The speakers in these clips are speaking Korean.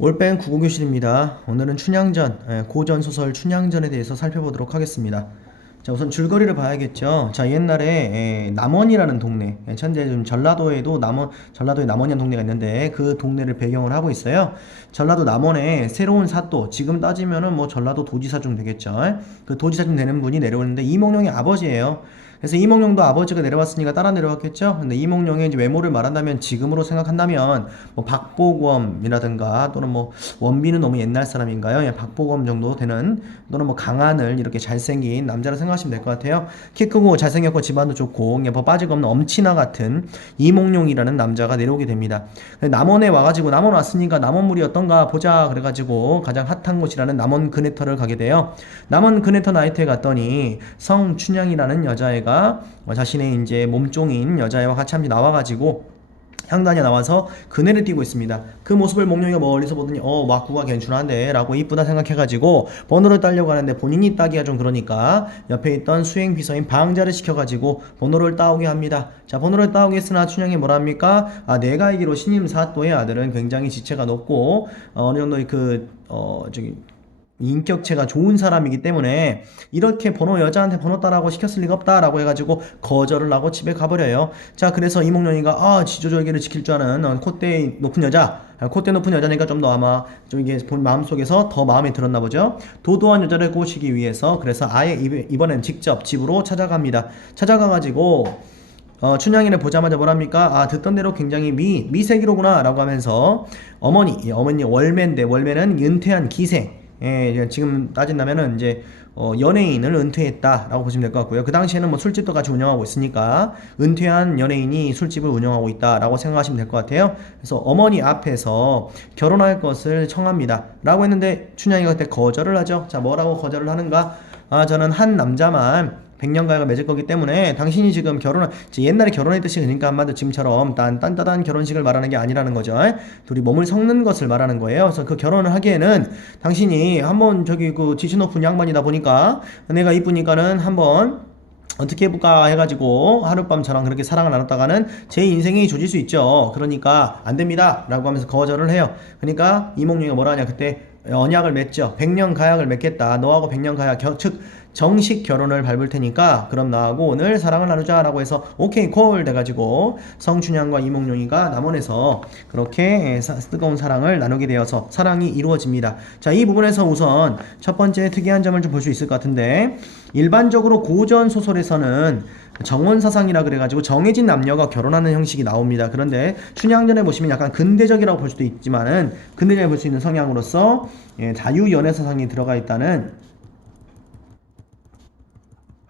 올빼 국어교실입니다. 오늘은 춘향전, 고전소설 춘향전에 대해서 살펴보도록 하겠습니다. 자, 우선 줄거리를 봐야겠죠. 자, 옛날에 남원이라는 동네, 현재 좀 전라도에도 전라도에 남원이라는 동네가 있는데 그 동네를 배경을 하고 있어요. 전라도 남원에 새로운 사또, 지금 따지면은 뭐 전라도 도지사쯤 되겠죠. 그 도지사쯤 되는 분이 내려오는데 이몽룡의 아버지예요. 그래서 이몽룡도 아버지가 내려왔으니까 따라 내려왔겠죠. 근데 이몽룡의 이제 외모를 말한다면 지금으로 생각한다면 뭐 박보검이라든가 또는 뭐 원빈은 너무 옛날 사람인가요? 예, 박보검 정도 되는 또는 뭐 강하늘 이렇게 잘생긴 남자로 생각하시면 될 것 같아요. 키 크고 잘생겼고 집안도 좋고 뭐 빠지고 없는 엄친아 같은 이몽룡이라는 남자가 내려오게 됩니다. 남원에 와가지고 남원 왔으니까 남원물이 어떤가 보자 그래가지고 가장 핫한 곳이라는 남원 그네터를 가게 돼요. 남원 그네터 나이트에 갔더니 성춘향이라는 여자애가 자신의 이제 몸종인 여자애와 같이 함께 나와가지고 향단에 나와서 그네를 띄고 있습니다. 그 모습을 몽룡이가 멀리서 보더니 와꾸가 괜찮은데 라고 이쁘다 생각해가지고 번호를 따려고 하는데 본인이 따기가 좀 그러니까 옆에 있던 수행비서인 방자를 시켜가지고 번호를 따오게 합니다. 자, 번호를 따오게 했으나 춘향이 뭐랍니까? 내가 알기로 신임 사또의 아들은 굉장히 지체가 높고 어느 정도 저기 인격체가 좋은 사람이기 때문에 이렇게 여자한테 번호 따라고 시켰을 리가 없다라고 해가지고 거절을 하고 집에 가버려요. 자, 그래서 이몽룡이가 지조절기를 지킬 줄 아는 콧대 높은 여자, 콧대 높은 여자니까 좀 더 아마 좀 이게 본 마음속에서 더 마음에 들었나 보죠. 도도한 여자를 꼬시기 위해서 그래서 아예 이번엔 직접 집으로 찾아갑니다. 찾아가가지고 춘향이를 보자마자 뭐랍니까? 듣던 대로 굉장히 미색이로구나 라고 하면서 어머니 월매인데 월매는 은퇴한 기생. 지금 따진다면은 이제 연예인을 은퇴했다라고 보시면 될 것 같고요. 그 당시에는 뭐 술집도 같이 운영하고 있으니까 은퇴한 연예인이 술집을 운영하고 있다라고 생각하시면 될 것 같아요. 그래서 어머니 앞에서 결혼할 것을 청합니다. 라고 했는데 춘향이가 그때 거절을 하죠. 자, 뭐라고 거절을 하는가? 저는 한 남자만 100년가약을 맺을 거기 때문에 당신이 지금 옛날에 결혼했듯이 그러니까 한마디로 지금처럼 딴따단 결혼식을 말하는 게 아니라는 거죠. 둘이 몸을 섞는 것을 말하는 거예요. 그래서 그 결혼을 하기에는 당신이 한번 지시 높은 양반이다 보니까 내가 이쁘니까는 한번 어떻게 해볼까 해가지고 하룻밤 저랑 그렇게 사랑을 나눴다가는 제 인생이 조질 수 있죠. 그러니까 안 됩니다 라고 하면서 거절을 해요. 그러니까 이몽룡이가 뭐라 하냐, 그때 언약을 맺죠. 100년 가약을 맺겠다. 너하고 100년 가약, 즉 정식 결혼을 밟을 테니까 그럼 나하고 오늘 사랑을 나누자 라고 해서 오케이 콜 돼가지고 성춘향과 이몽룡이가 남원에서 그렇게 뜨거운 사랑을 나누게 되어서 사랑이 이루어집니다. 자, 이 부분에서 우선 첫 번째 특이한 점을 좀 볼 수 있을 것 같은데, 일반적으로 고전 소설에서는 정원사상이라 그래가지고 정해진 남녀가 결혼하는 형식이 나옵니다. 그런데 춘향전에 보시면 약간 근대적이라고 볼 수도 있지만은 근대적이라고 볼 수 있는 성향으로서 자유연애사상이 들어가 있다는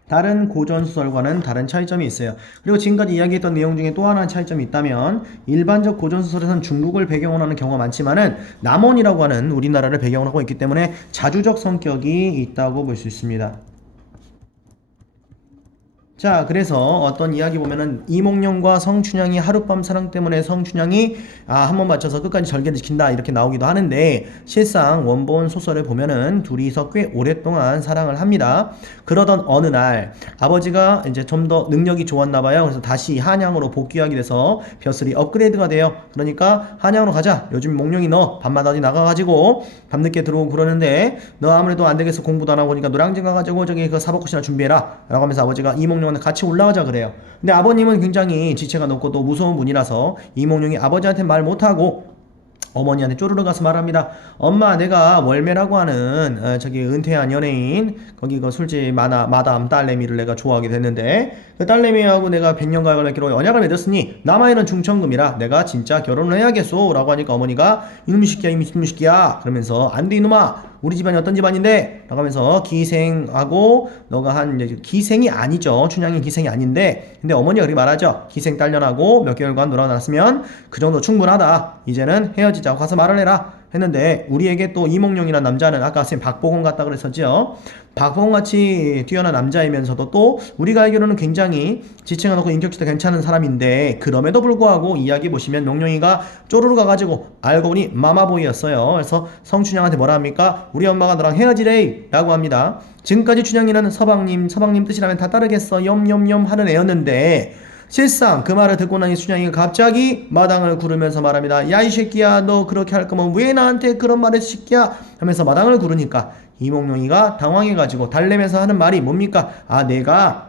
다른 고전소설과는 다른 차이점이 있어요. 그리고 지금까지 이야기했던 내용 중에 또 하나의 차이점이 있다면, 일반적 고전소설에서는 중국을 배경으로 하는 경우가 많지만은 남원이라고 하는 우리나라를 배경으로 하고 있기 때문에 자주적 성격이 있다고 볼 수 있습니다. 자, 그래서 어떤 이야기 보면은 이몽룡과 성춘향이 하룻밤 사랑 때문에 성춘향이 한 번 맞춰서 끝까지 절개를 지킨다 이렇게 나오기도 하는데, 실상 원본 소설을 보면은 둘이서 꽤 오랫동안 사랑을 합니다. 그러던 어느 날 아버지가 이제 좀 더 능력이 좋았나 봐요. 그래서 다시 한양으로 복귀하게 돼서 벼슬이 업그레이드가 돼요. 그러니까 한양으로 가자. 요즘 몽룡이 너 밤마다 어디 나가가지고 밤늦게 들어오고 그러는데 너 아무래도 안 되겠어. 공부도 안 하고 보니까 노량진 가가지고 저기 그 사법고시나 준비해라 라고 하면서 아버지가 이몽룡한테 같이 올라가자 그래요. 근데 아버님은 굉장히 지체가 높고 또 무서운 분이라서 이몽룡이 아버지한테 말 못하고 어머니한테 쪼르르 가서 말합니다. 엄마, 내가 월매라고 하는 저기 은퇴한 연예인 거기 그 술집 마담 딸내미를 내가 좋아하게 됐는데 그 딸내미하고 내가 100년 가약을 맺기로 언약을 맺었으니 남아있는 중천금이라 내가 진짜 결혼을 해야겠소 라고 하니까 어머니가 이놈의 새끼야 이놈의 새끼야 그러면서 안 돼 이놈아, 우리 집안이 어떤 집안인데? 라고 하면서 기생하고 너가 한 기생이 아니죠. 춘향이 기생이 아닌데 근데 어머니가 그렇게 말하죠. 기생 딸년하고 몇 개월간 놀아놨으면 그 정도 충분하다. 이제는 헤어지자고 가서 말을 해라 했는데, 우리에게 또 이몽룡이라는 남자는 아까 선생님 박보검 같다 그랬었죠. 박보검같이 뛰어난 남자이면서도 또 우리가 알기로는 굉장히 지체가 높고 인격지도 괜찮은 사람인데, 그럼에도 불구하고 이야기 보시면 몽룡이가 쪼르르 가가지고 알고 보니 마마보이였어요. 그래서 성춘향한테 뭐라 합니까? 우리 엄마가 너랑 헤어지래 라고 합니다. 지금까지 춘향이는 서방님 뜻이라면 다 따르겠어 염염염 하는 애였는데 실상 그 말을 듣고 나니 춘향이가 갑자기 마당을 구르면서 말합니다. 야 이 새끼야 너 그렇게 할 거면 왜 나한테 그런 말을 시키야 하면서 마당을 구르니까 이몽룡이가 당황해가지고 달래면서 하는 말이 뭡니까? 아 내가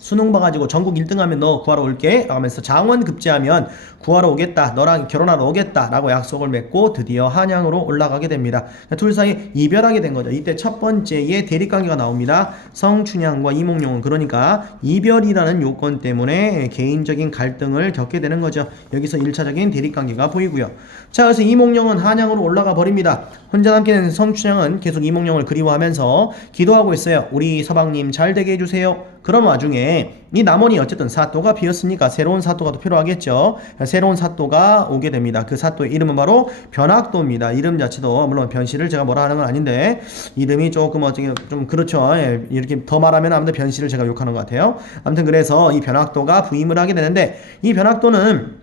수능 봐가지고 전국 1등하면 너 구하러 올게 하면서 장원 급제하면 구하러 오겠다 너랑 결혼하러 오겠다 라고 약속을 맺고 드디어 한양으로 올라가게 됩니다. 둘 사이 이별하게 된 거죠. 이때 첫 번째의 대립관계가 나옵니다. 성춘향과 이몽룡은 그러니까 이별이라는 요건 때문에 개인적인 갈등을 겪게 되는 거죠. 여기서 1차적인 대립관계가 보이고요. 자 그래서 이몽룡은 한양으로 올라가 버립니다. 혼자 남게 된 성춘향은 계속 이몽룡을 그리워하면서 기도하고 있어요. 우리 서방님 잘 되게 해주세요. 그런 와중에 이 남원이 어쨌든 사또가 비었으니까 새로운 사또가 또 필요하겠죠. 새로운 사또가 오게 됩니다. 그 사또의 이름은 바로 변학도입니다. 이름 자체도 물론 변씨를 제가 뭐라 하는 건 아닌데 이름이 조금 어떻게 좀 그렇죠. 예, 이렇게 더 말하면 아무튼 변씨를 제가 욕하는 것 같아요. 아무튼 그래서 이 변학도가 부임을 하게 되는데 이 변학도는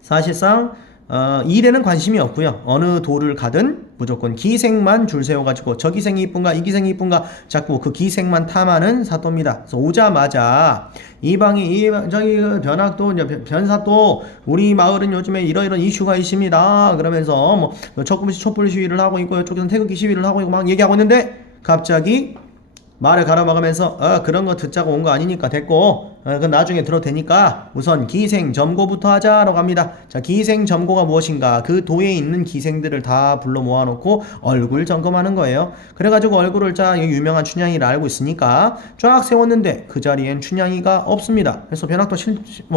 사실상 일에는 관심이 없고요. 어느 도를 가든 무조건 기생만 줄 세워가지고 저 기생이 이쁜가 이 기생이 이쁜가 자꾸 그 기생만 탐하는 사또입니다. 그래서 오자마자 이방이 저기 변학도 이제 변사또 우리 마을은 요즘에 이러이런 이슈가 있습니다. 그러면서 뭐 조금씩 촛불 시위를 하고 있고 이쪽에서는 태극기 시위를 하고 있고 막 얘기하고 있는데 갑자기 말을 가로막으면서 그런 거 듣자고 온 거 아니니까 됐고 그건 나중에 들어도 되니까 우선 기생점고부터 하자라고 합니다. 자 기생점고가 무엇인가 그 도에 있는 기생들을 다 불러 모아놓고 얼굴 점검하는 거예요. 그래가지고 얼굴을 쫙 유명한 춘향이를 알고 있으니까 쫙 세웠는데 그 자리엔 춘향이가 없습니다. 그래서 변학도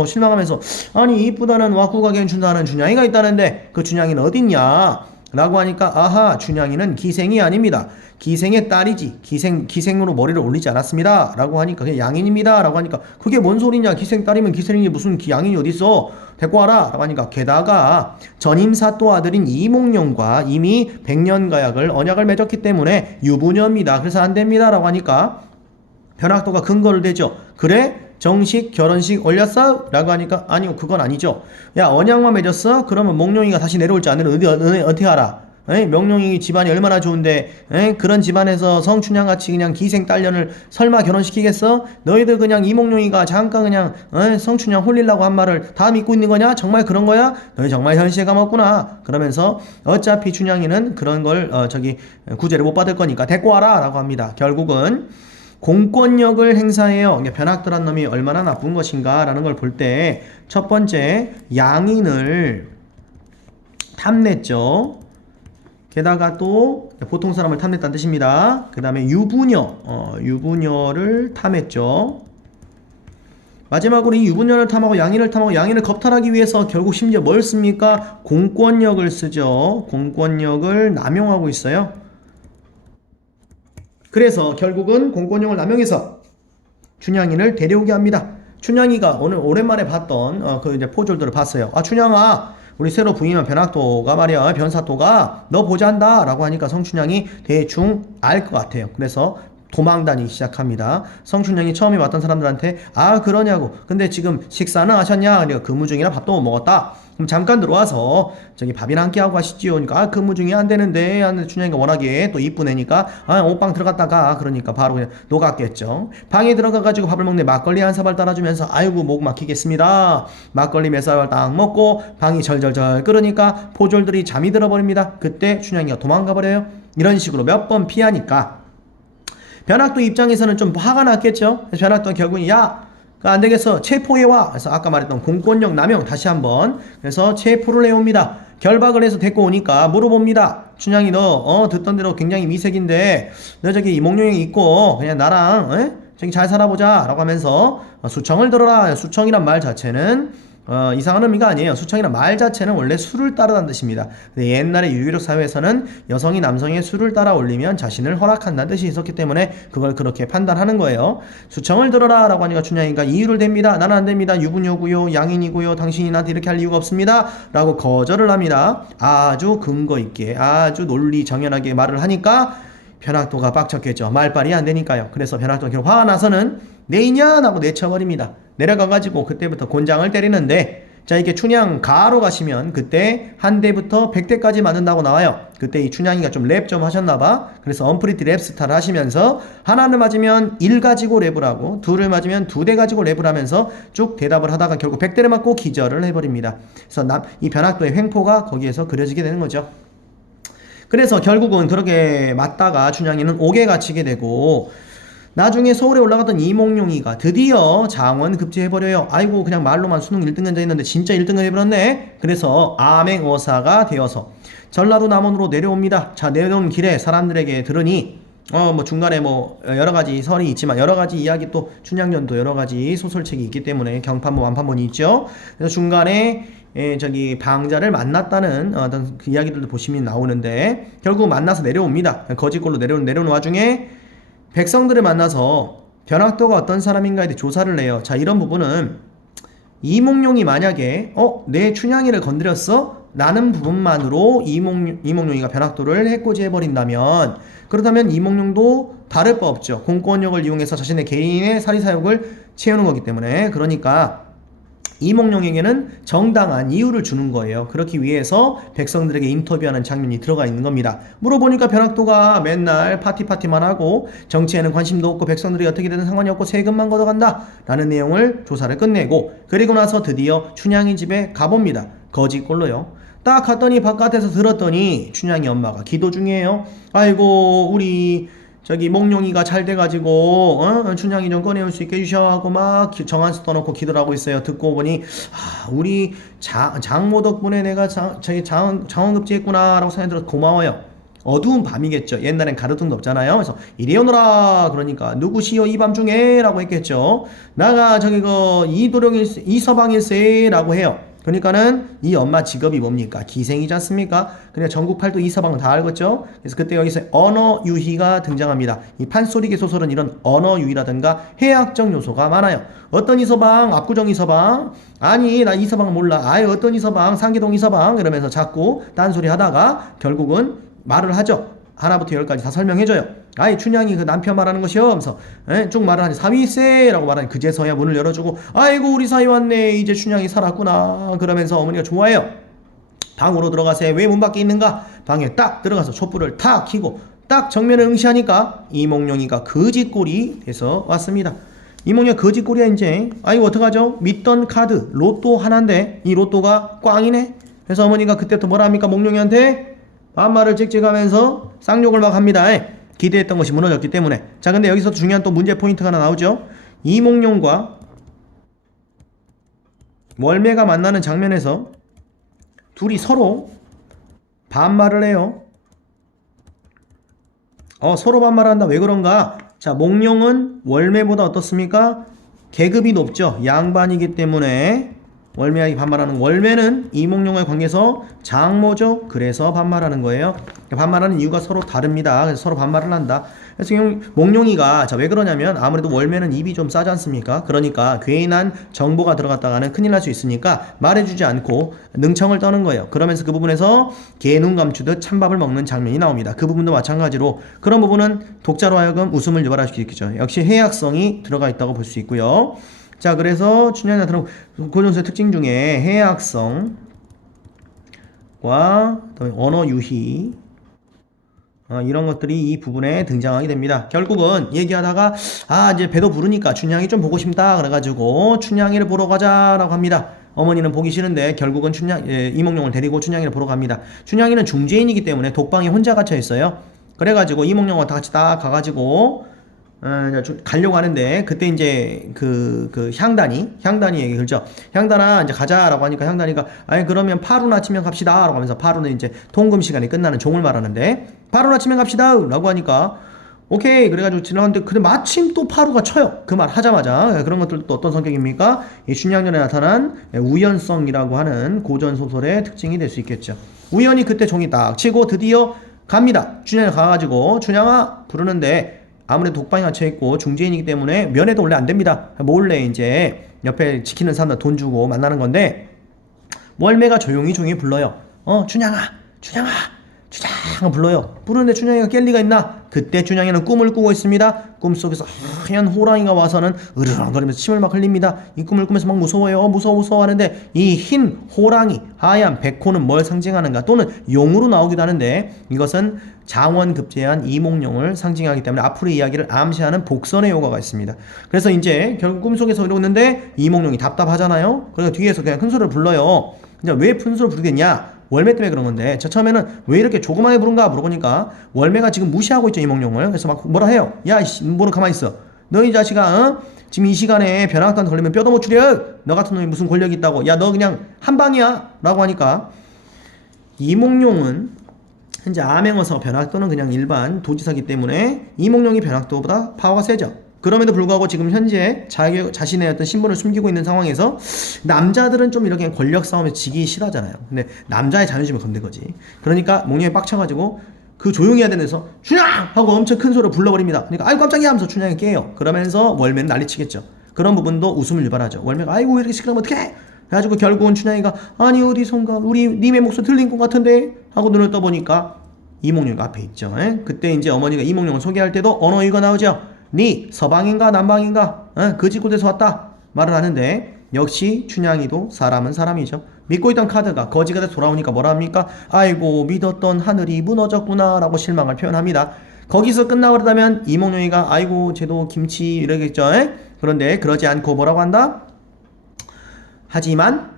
실망하면서 아니 이쁘다는 와꾸가 괜춘다는 춘향이가 있다는데 그 춘향이는 어딨냐 라고 하니까 아하 춘향이는 기생이 아닙니다. 기생의 딸이지 기생으로 머리를 올리지 않았습니다 라고 하니까 그냥 양인입니다 라고 하니까 그게 뭔 소리냐 기생 딸이면 기생이 무슨 양인이 어딨어 데리고 와라 라고 하니까 게다가 전임사또 아들인 이몽룡과 이미 백년가약을 언약을 맺었기 때문에 유부녀입니다. 그래서 안됩니다 라고 하니까 변학도가 근거를 대죠. 그래? 정식 결혼식 올렸어? 라고 하니까 아니요 그건 아니죠. 야 언약만 맺었어? 그러면 몽룡이가 다시 내려올 줄 아는 어떻게 알아? 명룡이 집안이 얼마나 좋은데 그런 집안에서 성춘향같이 그냥 기생 딸년을 설마 결혼시키겠어? 너희들 그냥 이몽룡이가 잠깐 그냥 성춘향 홀리려고 한 말을 다 믿고 있는 거냐? 정말 그런 거야? 너희 정말 현시에 감았구나. 그러면서 어차피 춘향이는 그런 걸 구제를 못 받을 거니까 데리고 와라 라고 합니다. 결국은 공권력을 행사해요. 변학도란 놈이 얼마나 나쁜 것인가 라는 걸 볼 때 첫 번째 양인을 탐냈죠. 게다가 또 보통 사람을 탐냈다는 뜻입니다. 그 다음에 유부녀를 탐했죠. 마지막으로 이 유부녀를 탐하고 양인을 겁탈하기 위해서 결국 심지어 뭘 씁니까? 공권력을 쓰죠. 공권력을 남용하고 있어요. 그래서 결국은 공권력을 남용해서 춘향이를 데려오게 합니다. 춘향이가 오늘 오랜만에 봤던 그 이제 포졸들을 봤어요. 아 춘향아 우리 새로 부임한 변학도가 말이야 변사또가 너 보자한다 라고 하니까 성춘향이 대충 알 것 같아요. 그래서 도망다니기 시작합니다. 성춘향이 처음에 왔던 사람들한테 아 그러냐고 근데 지금 식사는 하셨냐? 그러니까 근무 중이라 밥도 못 먹었다. 그럼 잠깐 들어와서 저기 밥이나 함께 하고 가시지요. 그러니까 아 근무 중이 안 되는데 춘향이가 워낙에 또 이쁜 애니까 아 옷방 들어갔다가 그러니까 바로 그냥 녹았겠죠. 방에 들어가가지고 밥을 먹네 막걸리 한 사발 따라주면서 아이고 목 막히겠습니다. 막걸리 몇 사발 딱 먹고 방이 절절절 끓으니까 포졸들이 잠이 들어버립니다. 그때 춘향이가 도망가 버려요. 이런 식으로 몇 번 피하니까 변학도 입장에서는 좀 화가 났겠죠. 변학도는 결국은 야 안 되겠어 체포해와. 그래서 아까 말했던 공권력 남용 다시 한번 그래서 체포를 해옵니다. 결박을 해서 데리고 오니까 물어봅니다. 춘향이 너 듣던 대로 굉장히 미색인데 너 저기 이몽룡이 있고 그냥 나랑 저기 잘 살아보자 라고 하면서 수청을 들어라. 수청이란 말 자체는 이상한 의미가 아니에요. 수청이란 말 자체는 원래 술을 따르다는 뜻입니다. 근데 옛날에 유교적 사회에서는 여성이 남성의 술을 따라 올리면 자신을 허락한다는 뜻이 있었기 때문에 그걸 그렇게 판단하는 거예요. 수청을 들어라 라고 하니까 춘향이가 이유를 댑니다. 나는 안 됩니다. 유부녀고요 양인이고요 당신이 나한테 이렇게 할 이유가 없습니다 라고 거절을 합니다. 아주 근거 있게 아주 논리정연하게 말을 하니까 변학도가 빡쳤겠죠. 말빨이 안 되니까요. 그래서 변학도가 화가 나서는 내이냐 하고 내쳐버립니다. 내려가가지고 그때부터 곤장을 때리는데 자, 이게 춘향 가로 가시면 그때 한 대부터 100대까지 맞는다고 나와요. 그때 이 춘향이가 좀 랩 좀 하셨나봐. 그래서 언프리티 랩스타를 하시면서 하나를 맞으면 1 가지고 랩을 하고 둘을 맞으면 2대 가지고 랩을 하면서 쭉 대답을 하다가 결국 100대를 맞고 기절을 해버립니다. 그래서 이 변학도의 횡포가 거기에서 그려지게 되는 거죠. 그래서 결국은 그렇게 맞다가 춘향이는 옥에 갇히게 되고 나중에 서울에 올라갔던 이몽룡이가 드디어 장원 급제해버려요. 아이고 그냥 말로만 수능 1등급자 했는데 진짜 1등급 해버렸네. 그래서 암행어사가 되어서 전라도 남원으로 내려옵니다. 자, 내려온 길에 사람들에게 들으니 뭐 중간에 뭐 여러가지 설이 있지만 여러가지 이야기 또 춘향전도 여러가지 소설책이 있기 때문에 경판본 완판본이 있죠. 그래서 중간에 저기 방자를 만났다는 어떤 그 이야기들도 보시면 나오는데 결국 만나서 내려옵니다. 거짓골로 내려오는 와중에 백성들을 만나서 변학도가 어떤 사람인가에 대해 조사를 해요. 자, 이런 부분은 이몽룡이 만약에 내 춘향이를 건드렸어? 라는 부분만으로 이몽룡이가 변학도를 해코지해버린다면 그렇다면 이몽룡도 다를 바 없죠. 공권력을 이용해서 자신의 개인의 사리사욕을 채우는 거기 때문에 그러니까 이몽룡에게는 정당한 이유를 주는 거예요. 그렇기 위해서 백성들에게 인터뷰하는 장면이 들어가 있는 겁니다. 물어보니까 변학도가 맨날 파티만 하고 정치에는 관심도 없고 백성들이 어떻게 되든 상관이 없고 세금만 걷어간다 라는 내용을 조사를 끝내고 그리고 나서 드디어 춘향이 집에 가봅니다. 거짓골로요. 딱 갔더니 바깥에서 들었더니 춘향이 엄마가 기도 중이에요. 아이고 우리 저기 몽룡이가 잘 돼가지고 춘향이 좀 꺼내올 수 있게 해주셔 하고 막 정한수 떠놓고 기도를 하고 있어요. 듣고 보니 우리 장모 덕분에 내가 장원급제했구나 라고 생각이 들어서 고마워요. 어두운 밤이겠죠. 옛날엔 가로등도 없잖아요. 그래서 이리 오너라 그러니까 누구시여 이 밤중에 라고 했겠죠. 나가 저기 이서방일세 라고 해요. 그러니까는 이 엄마 직업이 뭡니까? 기생이지 않습니까? 그냥 전국팔도 이서방은 다 알겠죠? 그래서 그때 여기서 언어유희가 등장합니다. 이 판소리계 소설은 이런 언어유희라든가 해학적 요소가 많아요. 어떤 이서방? 압구정 이서방? 아니 나 이서방 몰라. 아예 어떤 이서방? 상계동 이서방? 이러면서 자꾸 딴소리 하다가 결국은 말을 하죠. 하나부터 열까지 다 설명해줘요. 아이 춘향이 그 남편 말하는 것이요 하면서 쭉 말을 하니 사위세 라고 말하니 그제서야 문을 열어주고 아이고 우리 사위 왔네 이제 춘향이 살았구나 그러면서 어머니가 좋아해요. 방으로 들어가세. 왜 문 밖에 있는가? 방에 딱 들어가서 촛불을 탁 켜고 딱 정면을 응시하니까 이몽룡이가 거짓골이 돼서 왔습니다. 이몽룡이 거짓골이야 이제. 아이고 어떡하죠? 믿던 카드 로또 하나인데 이 로또가 꽝이네. 그래서 어머니가 그때부터 뭐라 합니까? 몽룡이한테 반말을 찍찍하면서 쌍욕을 막 합니다. 기대했던 것이 무너졌기 때문에. 자, 근데 여기서 중요한 또 문제 포인트가 하나 나오죠. 이몽룡과 월매가 만나는 장면에서 둘이 서로 반말을 해요. 서로 반말한다. 왜 그런가? 자, 몽룡은 월매보다 어떻습니까? 계급이 높죠. 양반이기 때문에 월매에게 반말하는 월매는 이몽룡의 관계에서 장모죠. 그래서 반말하는 거예요. 반말하는 이유가 서로 다릅니다. 그래서 서로 반말을 한다. 그래서 몽룡이가 자, 왜 그러냐면 아무래도 월매는 입이 좀 싸지 않습니까? 그러니까 괜한 정보가 들어갔다가는 큰일 날 수 있으니까 말해주지 않고 능청을 떠는 거예요. 그러면서 그 부분에서 개눈 감추듯 찬밥을 먹는 장면이 나옵니다. 그 부분도 마찬가지로 그런 부분은 독자로 하여금 웃음을 유발할 수 있겠죠. 역시 해학성이 들어가 있다고 볼 수 있고요. 자, 그래서 춘향이 나타나는 고전서의 특징 중에 해학성과 언어 유희 이런 것들이 이 부분에 등장하게 됩니다. 결국은 얘기하다가 이제 배도 부르니까 춘향이 좀 보고 싶다 그래가지고 춘향이를 보러 가자라고 합니다. 어머니는 보기 싫은데 결국은 이몽룡을 데리고 춘향이를 보러 갑니다. 춘향이는 중죄인이기 때문에 독방에 혼자 갇혀 있어요. 그래가지고 이몽룡과 같이 딱 가가지고 가려고 하는데 그때 이제 그 향단이 얘기 그렇죠. 향단아 이제 가자라고 하니까 향단이가 아니 그러면 파룬 아치면 갑시다라고 하면서 파룬은 이제 통금 시간이 끝나는 종을 말하는데 파룬 아치면 갑시다라고 하니까 오케이 그래가지고 지나갔는데 근데 마침 또 파루가 쳐요. 그 말 하자마자. 그런 것들도 어떤 성격입니까? 이 춘향전에 나타난 우연성이라고 하는 고전 소설의 특징이 될 수 있겠죠. 우연히 그때 종이 딱 치고 드디어 갑니다. 춘향이 가가지고 춘향아 부르는데 아무래도 독방에 갇혀있고 중재인이기 때문에 면회도 원래 안 됩니다. 몰래 이제 옆에 지키는 사람들 돈 주고 만나는 건데 월매가 조용히 불러요. 춘향아 춘향 불러요. 부르는데 춘향이가 깰 리가 있나? 그때 춘향이는 꿈을 꾸고 있습니다. 꿈속에서 하얀 호랑이가 와서는 으르렁거리면서 침을 막 흘립니다. 이 꿈을 꾸면서 막 무서워요. 무서워 하는데 이 흰 호랑이, 하얀 백호는 뭘 상징하는가? 또는 용으로 나오기도 하는데 이것은 장원급제한 이몽룡을 상징하기 때문에 앞으로 이야기를 암시하는 복선의 요가가 있습니다. 그래서 이제 결국 꿈속에서 이러고 있는데 이몽룡이 답답하잖아요. 그래서 뒤에서 그냥 큰 소리를 불러요. 그냥 왜 큰 소리를 부르겠냐? 월매 때문에 그런 건데 저 처음에는 왜 이렇게 조그맣게 부른가 물어보니까 월매가 지금 무시하고 있죠 이몽룡을. 그래서 막 뭐라 해요. 야 이씨 뭐는 가만히 있어. 너 이 자식아 어? 지금 이 시간에 벼락단 걸리면 뼈도 못 추려. 너 같은 놈이 무슨 권력이 있다고. 야 너 그냥 한 방이야 라고 하니까 이몽룡은 현재 암행어사 벼락도는 그냥 일반 도지사기 때문에 이몽룡이 벼락도보다 파워가 세죠. 그럼에도 불구하고 지금 현재 자신의 어떤 신분을 숨기고 있는 상황에서 남자들은 좀 이렇게 권력 싸움에 지기 싫어하잖아요. 근데 남자의 자존심을 건든 거지. 그러니까 몽룡이 빡쳐가지고 그 조용히 해야 되는 데서 춘향! 하고 엄청 큰 소리로 불러버립니다. 그러니까 아이고 깜짝이야 하면서 춘향이 깨요. 그러면서 월매는 난리치겠죠. 그런 부분도 웃음을 유발하죠. 월매가 아이고 이렇게 시끄러우면 어떡해! 그래가지고 결국은 춘향이가 아니 어디선가 우리 님의 목소리 들린 것 같은데 하고 눈을 떠보니까 이몽룡 앞에 있죠. 그때 이제 어머니가 이몽룡을 소개할 때도 언어 이거 나오죠. 니 서방인가 남방인가 그 집곳에서 왔다 말을 하는데 역시 춘향이도 사람은 사람이죠. 믿고 있던 카드가 거지가 돼서 돌아오니까 뭐라 합니까? 아이고 믿었던 하늘이 무너졌구나 라고 실망을 표현합니다. 거기서 끝나고 그러다면 이몽룡이가 아이고 쟤도 김치 이러겠죠. 그런데 그러지 않고 뭐라고 한다? 하지만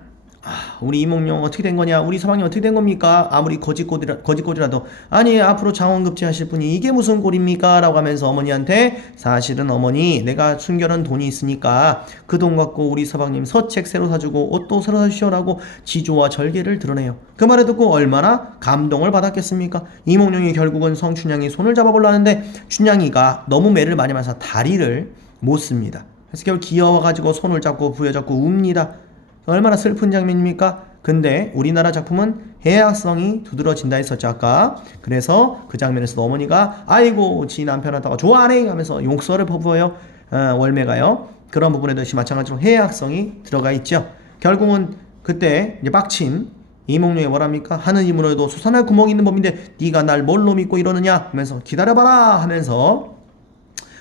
우리 이몽룡 어떻게 된 거냐? 우리 서방님 어떻게 된 겁니까? 아무리 거짓골이라도 아니 앞으로 장원급제 하실 분이 이게 무슨 꼴입니까? 라고 하면서 어머니한테 사실은 어머니 내가 숨겨놓은 돈이 있으니까 그 돈 갖고 우리 서방님 서책 새로 사주고 옷도 새로 사주시오라고 지조와 절개를 드러내요. 그 말을 듣고 얼마나 감동을 받았겠습니까? 이몽룡이 결국은 성춘향이 손을 잡아보려는데 춘향이가 너무 매를 많이 맞아서 다리를 못 씁니다. 그래서 결국 귀여워가지고 손을 잡고 부여잡고 웁니다. 얼마나 슬픈 장면입니까? 근데 우리나라 작품은 해악성이 두드러진다 했었죠 아까. 그래서 그 장면에서 어머니가 아이고 지 남편한테가 좋아하네 하면서 용서를 퍼부어요. 월매가요. 그런 부분에도 역시 마찬가지로 해악성이 들어가 있죠. 결국은 그때 이제 빡친 이몽룡이 뭐랍니까? 하는 이문에도 솟아날 구멍이 있는 법인데 네가 날 뭘로 믿고 이러느냐 하면서 기다려봐라 하면서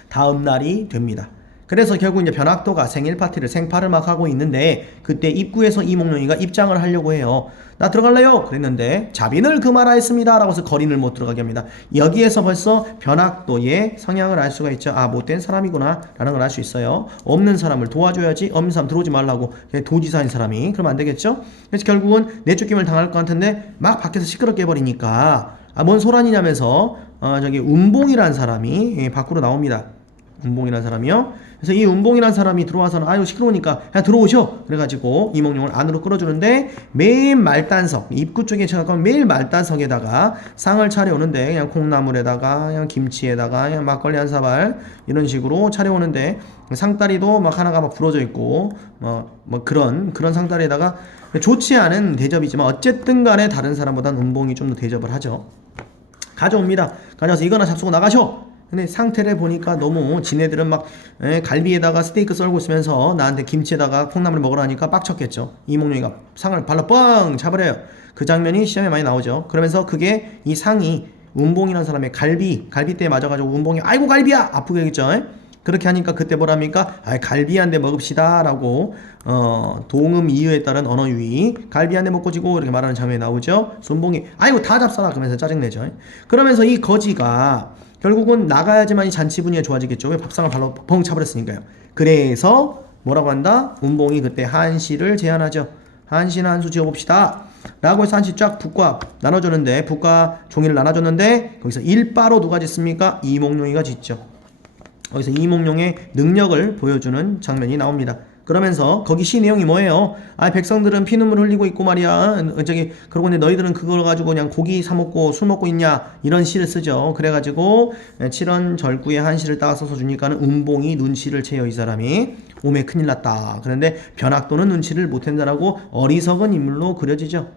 다음 날이 됩니다. 그래서 결국 이제 변학도가 생일 파티를 생파를 막 하고 있는데 그때 입구에서 이몽룡이가 입장을 하려고 해요. 나 들어갈래요? 그랬는데 자빈을 금하라 라고 해서 거린을 못 들어가게 합니다. 여기에서 벌써 변학도의 성향을 알 수가 있죠. 아 못된 사람이구나 라는 걸 알 수 있어요. 없는 사람을 도와줘야지 없는 사람 들어오지 말라고 도지사인 사람이 그러면 안 되겠죠. 그래서 결국은 내쫓김을 당할 것 같은데 막 밖에서 시끄럽게 해버리니까 뭔 소란이냐면서 저기 운봉이라는 사람이 밖으로 나옵니다. 운봉이라는 사람이요. 그래서 이 운봉이라는 사람이 들어와서는 아유 시끄러우니까 그냥 들어오셔 그래가지고 이몽룡을 안으로 끌어주는데 맨 말단석 입구 쪽에 가까운 매일 말단석에다가 상을 차려오는데 그냥 콩나물에다가 그냥 김치에다가 그냥 막걸리 한 사발 이런 식으로 차려오는데 상다리도 막 하나가 막 부러져 있고 뭐 그런 상다리에다가 좋지 않은 대접이지만 어쨌든 간에 다른 사람보다는 운봉이 좀 더 대접을 하죠. 가져옵니다. 가져와서 이거나 잡수고 나가셔. 근데 상태를 보니까 너무 지네들은 막 갈비에다가 스테이크 썰고 있으면서 나한테 김치에다가 콩나물 먹으라니까 빡쳤겠죠. 이몽룡이가 상을 발로 뻥 잡으래요. 그 장면이 시험에 많이 나오죠. 그러면서 그게 이 상이 운봉이라는 사람의 갈비대에 맞아가지고 운봉이 아이고 갈비야 아프게 했죠. 그렇게 하니까 그때 뭐랍니까? 갈비 한 대 먹읍시다 라고 동음 이유에 따른 언어 유의 갈비 한 대 먹고 지고 이렇게 말하는 장면이 나오죠. 운봉이 아이고 다 잡사라 그러면서 짜증내죠. 그러면서 이 거지가 결국은 나가야지만 이 잔치 분위기가 좋아지겠죠. 왜 밥상을 발로 펑 차버렸으니까요. 그래서 뭐라고 한다? 운봉이 그때 한시를 제안하죠. 한시나 한 수 지어봅시다 라고 해서 한시 쫙 북과 나눠줬는데 북과 종이를 나눠줬는데 거기서 일바로 누가 짓습니까? 이몽룡이가 짓죠. 거기서 이몽룡의 능력을 보여주는 장면이 나옵니다. 그러면서 거기 시 내용이 뭐예요? 백성들은 피눈물 흘리고 있고 말이야. 그러고 근데 너희들은 그걸 가지고 그냥 고기 사 먹고 술 먹고 있냐? 이런 시를 쓰죠. 그래가지고 칠원절구에 한 시를 따서 써주니까는 운봉이 눈치를 채요. 이 사람이 오메 큰일 났다. 그런데 변학도는 눈치를 못 챈다라고 어리석은 인물로 그려지죠.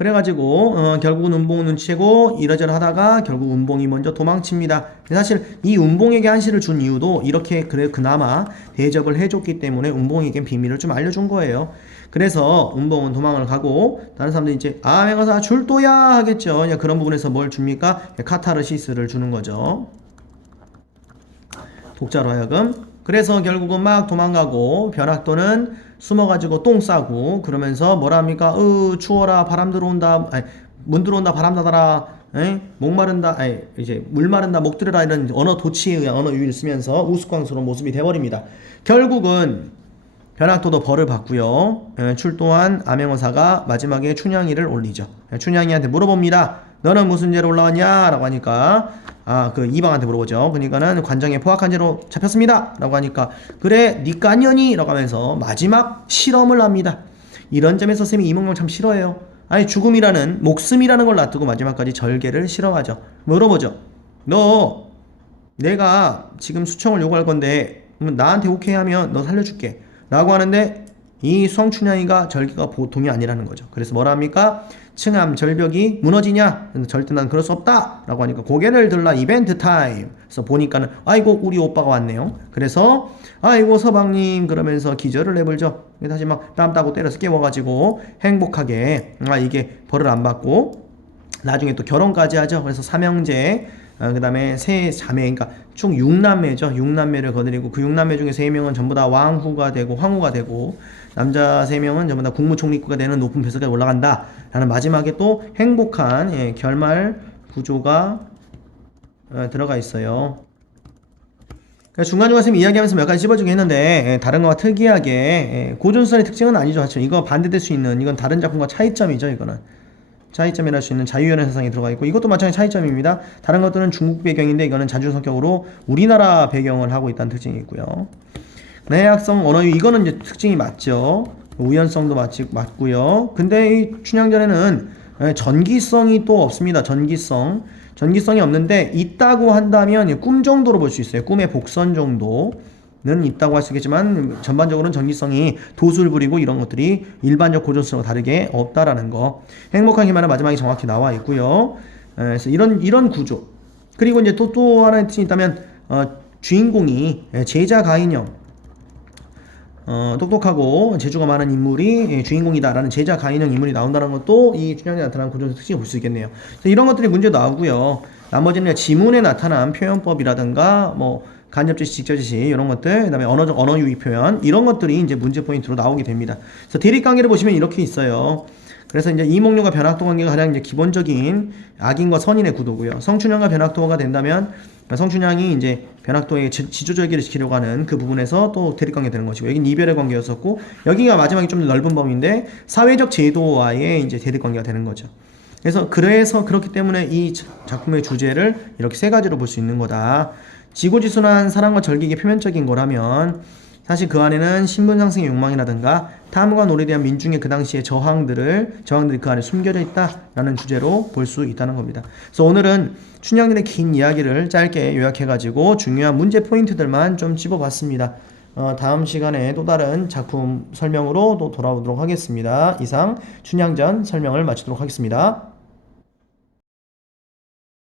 그래가지고 결국은 운봉 눈치채고 이러저러 하다가 결국 운봉이 먼저 도망칩니다. 사실 이 운봉에게 한시를 준 이유도 이렇게 그래 그나마 대접을 해줬기 때문에 운봉에게 비밀을 좀 알려준 거예요. 그래서 운봉은 도망을 가고 다른 사람들이 이제 맹어사 줄도야 하겠죠. 그런 부분에서 뭘 줍니까? 카타르시스를 주는 거죠. 독자로 하여금. 그래서 결국은 막 도망가고 벼락도는 숨어가지고 똥 싸고 그러면서 뭐라 합니까? 추워라 바람 들어온다 문 들어온다 바람 닫아라 목마른다 이제 물 마른다 목 들여라 이런 언어 도치에 의한 언어 유희를 쓰면서 우스꽝스러운 모습이 돼버립니다. 결국은 벼락도도 벌을 받고요. 출동한 암행어사가 마지막에 춘향이를 올리죠. 춘향이한테 물어봅니다. 너는 무슨 죄로 올라왔냐? 라고 하니까 그 이방한테 물어보죠. 그러니까는 관장에 포악한 죄로 잡혔습니다. 라고 하니까 그래 니까 아니니? 라고 하면서 마지막 실험을 합니다. 이런 점에서 쌤이 이몽룡 참 싫어해요. 아니 죽음이라는 목숨이라는 걸 놔두고 마지막까지 절개를 실험하죠. 물어보죠. 너 내가 지금 수청을 요구할 건데 나한테 오케이 하면 너 살려줄게. 라고 하는데 이 성춘향이가 절개가 보통이 아니라는 거죠. 그래서 뭐라 합니까? 층암 절벽이 무너지냐? 절대 난 그럴 수 없다! 라고 하니까 고개를 들라 이벤트 타임. 그래서 보니까는 아이고 우리 오빠가 왔네요. 그래서 아이고 서방님 그러면서 기절을 해버리죠. 다시 막 뺨 따고 때려서 깨워가지고 행복하게 이게 벌을 안 받고 나중에 또 결혼까지 하죠. 그래서 삼형제 그 다음에 세 자매, 그러니까 총 6남매죠. 6남매를 거느리고 그 6남매 중에 3명은 전부 다 왕후가 되고 황후가 되고 남자 3명은 전부 다 국무총리급가 되는 높은 벼슬까지 올라간다 라는 마지막에 또 행복한 결말 구조가 들어가 있어요. 중간중간 쌤이 이야기하면서 몇 가지 찝어주긴 했는데 다른 거와 특이하게 고전수설의 특징은 아니죠. 사실 이거 반대될 수 있는 이건 다른 작품과 차이점이죠. 이거는 차이점이라 할 수 있는 자유연애 사상이 들어가 있고 이것도 마찬가지 차이점입니다. 다른 것들은 중국 배경인데 이거는 잔주 성격으로 우리나라 배경을 하고 있다는 특징이 있고요. 해학성 언어유 이거는 이제 특징이 맞죠. 우연성도 맞고요. 근데 이 춘향전에는 전기성이 또 없습니다. 전기성이 없는데 있다고 한다면 꿈 정도로 볼 수 있어요. 꿈의 복선 정도는 있다고 할 수 있겠지만 전반적으로는 전기성이 도술 부리고 이런 것들이 일반적 고전수와 다르게 없다라는 거. 행복한 희망은 마지막에 정확히 나와 있고요. 그래서 이런 구조. 그리고 이제 또 하나의 특징이 있다면 주인공이 제자 가인형 똑똑하고 재주가 많은 인물이 주인공이다라는 제자 가인형 인물이 나온다는 것도 이 춘향전에 나타난 고전의 특징을 볼 수 있겠네요. 이런 것들이 문제 나오고요. 나머지는 지문에 나타난 표현법이라든가 뭐 간접지시, 직접지시 이런 것들, 그다음에 언어 유희 표현 이런 것들이 이제 문제 포인트로 나오게 됩니다. 그래서 대립 관계를 보시면 이렇게 있어요. 그래서 이제 이몽룡과 변학도 관계가 가장 이제 기본적인 악인과 선인의 구도고요. 성춘향과 변학도가 된다면 성춘향이 이제 변학도의 지조절기를 지키려고 하는 그 부분에서 또 대립관계 되는 것이고 여긴 이별의 관계였었고 여기가 마지막에 좀 넓은 범위인데 사회적 제도와의 이제 대립관계가 되는 거죠. 그래서 그렇기 때문에 이 작품의 주제를 이렇게 세 가지로 볼 수 있는 거다. 지고지순한 사랑과 절기의 표면적인 거라면 사실 그 안에는 신분 상승의 욕망이라든가 탐과 노래에 대한 민중의 그 당시의 저항들이 그 안에 숨겨져 있다라는 주제로 볼 수 있다는 겁니다. 그래서 오늘은 춘향전의 긴 이야기를 짧게 요약해가지고 중요한 문제 포인트들만 좀 찝어봤습니다. 다음 시간에 또 다른 작품 설명으로 또 돌아오도록 하겠습니다. 이상 춘향전 설명을 마치도록 하겠습니다.